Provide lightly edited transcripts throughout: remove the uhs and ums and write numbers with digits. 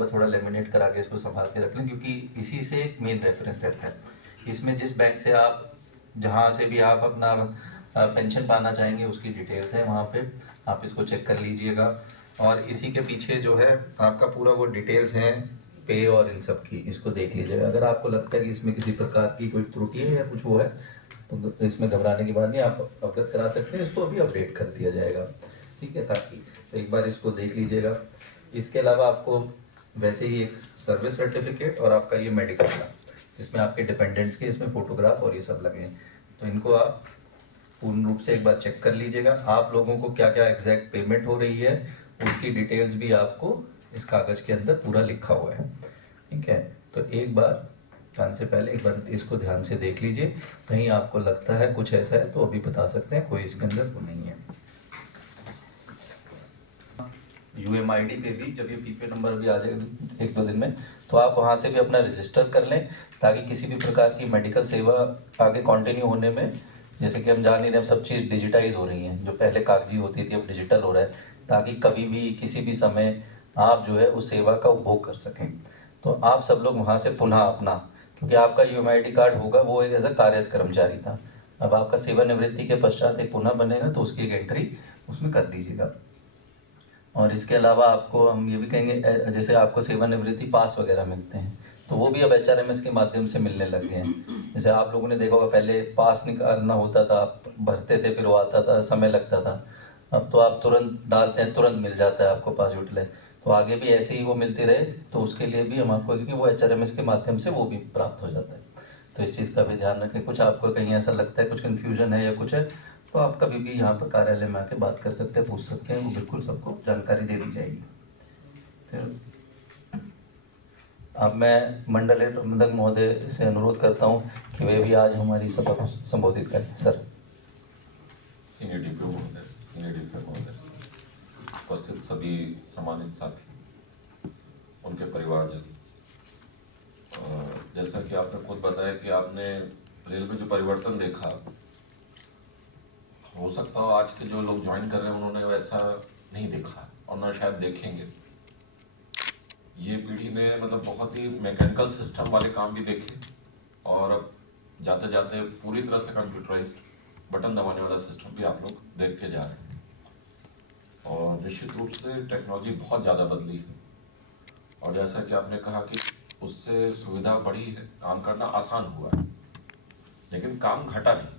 बार थोड़ा लेमिनेट करा के इसको संभाल के रख लें, क्योंकि इसी से एक मेन रेफरेंस रहता है। इसमें जिस बैंक से आप, जहाँ से भी आप अपना पेंशन पाना चाहेंगे उसकी डिटेल्स है वहाँ पे, आप इसको चेक कर लीजिएगा। और इसी के पीछे जो है आपका पूरा वो डिटेल्स है पे और इन सब की, इसको देख लीजिएगा। अगर आपको लगता है कि इसमें किसी प्रकार की कोई त्रुटि है या कुछ वो है, तो इसमें घबराने की बात नहीं, आप अवगत करा सकते हैं, इसको अभी अपडेट कर दिया जाएगा, ठीक है। ताकि एक बार इसको देख लीजिएगा। इसके अलावा आपको वैसे ही एक सर्विस सर्टिफिकेट और आपका ये मेडिकल का, इसमें आपके डिपेंडेंट्स के इसमें फ़ोटोग्राफ और ये सब लगे हैं, तो इनको आप पूर्ण रूप से एक बार चेक कर लीजिएगा। आप लोगों को क्या क्या एग्जैक्ट पेमेंट हो रही है उसकी डिटेल्स भी आपको इस कागज़ के अंदर पूरा लिखा हुआ है, ठीक है। तो एक बार जाने से पहले एक बार इसको ध्यान से देख लीजिए। कहीं आपको लगता है कुछ ऐसा है तो अभी बता सकते हैं, कोई इसके अंदर वो नहीं है। UMID पे भी जब ये पीपे नंबर अभी आ जाएगा 1-2 दिन में, तो आप वहाँ से भी अपना रजिस्टर कर लें, ताकि किसी भी प्रकार की मेडिकल सेवा आगे कंटिन्यू होने में, जैसे कि हम जान ही रहे हैं सब चीज़ डिजिटाइज हो रही हैं, जो पहले कागजी होती थी अब डिजिटल हो रहा है, ताकि कभी भी किसी भी समय आप जो है उस सेवा का उपभोग कर सकें। तो आप सब लोग वहाँ से पुनः अपना, क्योंकि आपका UMID कार्ड होगा वो एक ऐसा कार्यरत कर्मचारी था, अब आपका सेवानिवृत्ति के पश्चात एक पुनः बनेगा, तो उसकी एक एंट्री उसमें कर दीजिएगा। और इसके अलावा आपको हम ये भी कहेंगे, जैसे आपको सेवानिवृत्ति पास वगैरह मिलते हैं, तो वो भी अब HRMS के माध्यम से मिलने लग गए हैं। जैसे आप लोगों ने देखा होगा पहले पास निकालना होता था, आप भरते थे, फिर वो आता था, समय लगता था। अब तो आप तुरंत डालते हैं, तुरंत मिल जाता है आपको पास यूटिलाइज। तो आगे भी ऐसे ही वो मिलती रहे, तो उसके लिए भी हम आपको, क्योंकि वो HRMS के माध्यम से वो भी प्राप्त हो जाता है, तो इस चीज़ का भी ध्यान रखें। कुछ आपको कहीं ऐसा लगता है कुछ कन्फ्यूजन है या कुछ है, तो आप कभी भी यहाँ पर कार्यालय में आके बात कर सकते हैं, पूछ सकते हैं, वो बिल्कुल सबको जानकारी दे दी जाएगी। फिर अब मैं मंडलीय प्रबंधक महोदय से अनुरोध करता हूँ कि वे भी आज हमारी सभा को संबोधित करें। सर। सीनियर DPO महोदय, सीनियर DPO महोदय, उपस्थित सभी सम्मानित साथी, उनके परिवारजन, जैसा कि आपने खुद बताया कि आपने रेल में जो परिवर्तन देखा, हो सकता हो आज के जो लोग ज्वाइन कर रहे हैं उन्होंने वैसा नहीं देखा और ना शायद देखेंगे। ये पीढ़ी ने मतलब बहुत ही मैकेनिकल सिस्टम वाले काम भी देखे, और अब जाते जाते पूरी तरह से कंप्यूटराइज्ड बटन दबाने वाला सिस्टम भी आप लोग देख के जा रहे हैं। और निश्चित रूप से टेक्नोलॉजी बहुत ज़्यादा बदली है, और जैसा कि आपने कहा कि उससे सुविधा बढ़ी है, काम करना आसान हुआ है, लेकिन काम घटा नहीं,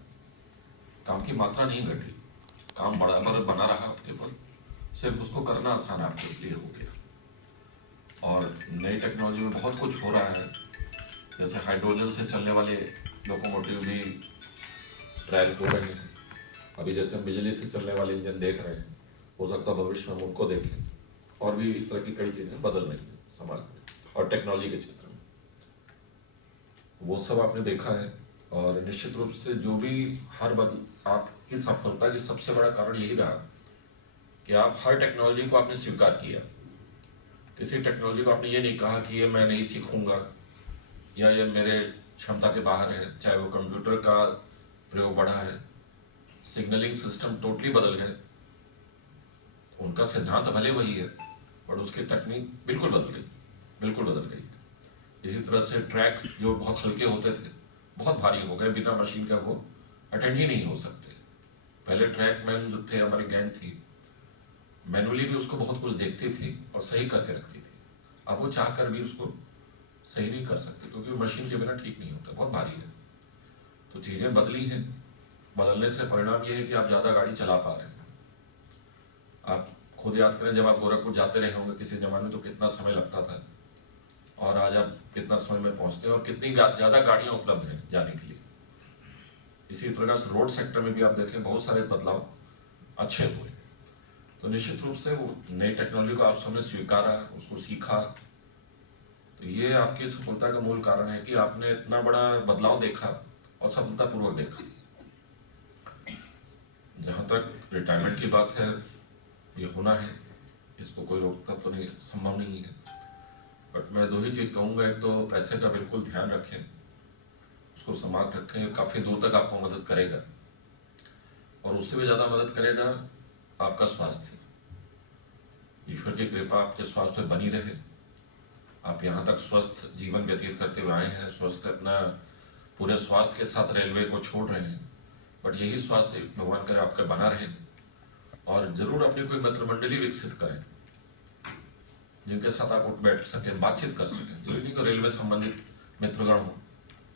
काम की मात्रा नहीं घटी, काम बराबर बना रहा केवल सिर्फ उसको करना आसान आपके लिए हो गया। और नई टेक्नोलॉजी में बहुत कुछ हो रहा है, जैसे हाइड्रोजन से चलने वाले लोकोमोटिव भी ट्रायल हो रहे हैं। अभी जैसे हम बिजली से चलने वाले इंजन देख रहे हैं, हो सकता है भविष्य में हम उनको देखें, और भी इस तरह की कई चीज़ें बदल रही हैं समाज में और टेक्नोलॉजी के क्षेत्र में, वो सब आपने देखा है। और निश्चित रूप से जो भी आपकी सफलता की सबसे बड़ा कारण यही रहा कि आप हर टेक्नोलॉजी को आपने स्वीकार किया। किसी टेक्नोलॉजी को आपने ये नहीं कहा कि ये मैं नहीं सीखूंगा या ये मेरे क्षमता के बाहर है। चाहे वो कंप्यूटर का प्रयोग बढ़ा है, सिग्नलिंग सिस्टम टोटली बदल गए, उनका सिद्धांत भले वही है पर उसकी तकनीक बिल्कुल बदल गई, बिल्कुल बदल गई। इसी तरह से ट्रैक जो बहुत हल्के होते थे बहुत भारी हो गए, बिना मशीन का वो अटेंड ही नहीं हो सकते। पहले ट्रैक मैन जो थे, हमारी गैंग थी, मैनुअली भी उसको बहुत कुछ देखती थी और सही करके रखती थी। अब वो चाह कर भी उसको सही नहीं कर सकते, क्योंकि मशीन के बिना ठीक नहीं होता, बहुत भारी है। तो चीज़ें बदली हैं, बदलने से परिणाम ये है कि आप ज़्यादा गाड़ी चला पा रहे हैं। आप खुद याद करें, जब आप गोरखपुर जाते रहे होंगे किसी जमाने में, तो कितना समय लगता था, और आज आप कितना समय में पहुंचते हैं, और कितनी ज़्यादा गाड़ियाँ उपलब्ध हैं जाने के लिए। इसी प्रकार से रोड सेक्टर में भी आप देखें बहुत सारे बदलाव अच्छे हुए। तो निश्चित रूप से वो नई टेक्नोलॉजी को आप सबने स्वीकारा, उसको सीखा, तो ये आपकी सफलता का मूल कारण है कि आपने इतना बड़ा बदलाव देखा और सफलतापूर्वक देखा। जहाँ तक रिटायरमेंट की बात है, ये होना है, इसको कोई रोकता तो नहीं, संभव नहीं है। बट मैं 2 ही चीज़ कहूँगा, एक तो पैसे का बिल्कुल ध्यान रखें, उसको संभाल रखें, काफ़ी दूर तक आपको मदद करेगा, और उससे भी ज़्यादा मदद करेगा आपका स्वास्थ्य। ईश्वर की कृपा आपके स्वास्थ्य पे बनी रहे, आप यहाँ तक स्वस्थ जीवन व्यतीत करते हुए आए हैं, स्वस्थ अपना पूरे स्वास्थ्य के साथ रेलवे को छोड़ रहे हैं, बट यही स्वास्थ्य भगवान करे आपका बना रहे। और जरूर अपनी कोई मित्र मंडली विकसित करें जिनके साथ आप उठ बैठ सकें, बातचीत कर सकें। जरूरी नहीं कि रेलवे संबंधित मित्रगण हो,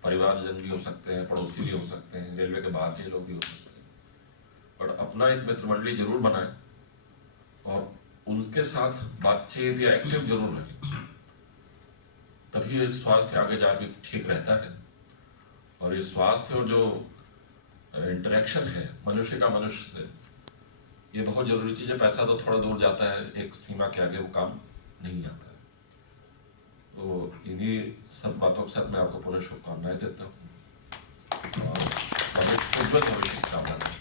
परिवारजन भी हो सकते हैं, पड़ोसी भी हो सकते हैं, रेलवे के बाहर के लोग भी हो सकते हैं, बट अपना एक मित्र मंडली जरूर बनाएं और उनके साथ बातचीत या एक्टिव जरूर रहें, तभी ये स्वास्थ्य आगे जाके ठीक रहता है। और ये स्वास्थ्य और जो इंटरेक्शन है मनुष्य का मनुष्य से, ये बहुत जरूरी चीज़ है। पैसा तो थोड़ा दूर जाता है, एक सीमा के आगे वो काम नहीं आता है। तो इन्हीं सब बातों के साथ मैं आपको पुनः शुभकामनाएं देता हूँ और उज्ज्वल भविष्य की कामना करता हूँ।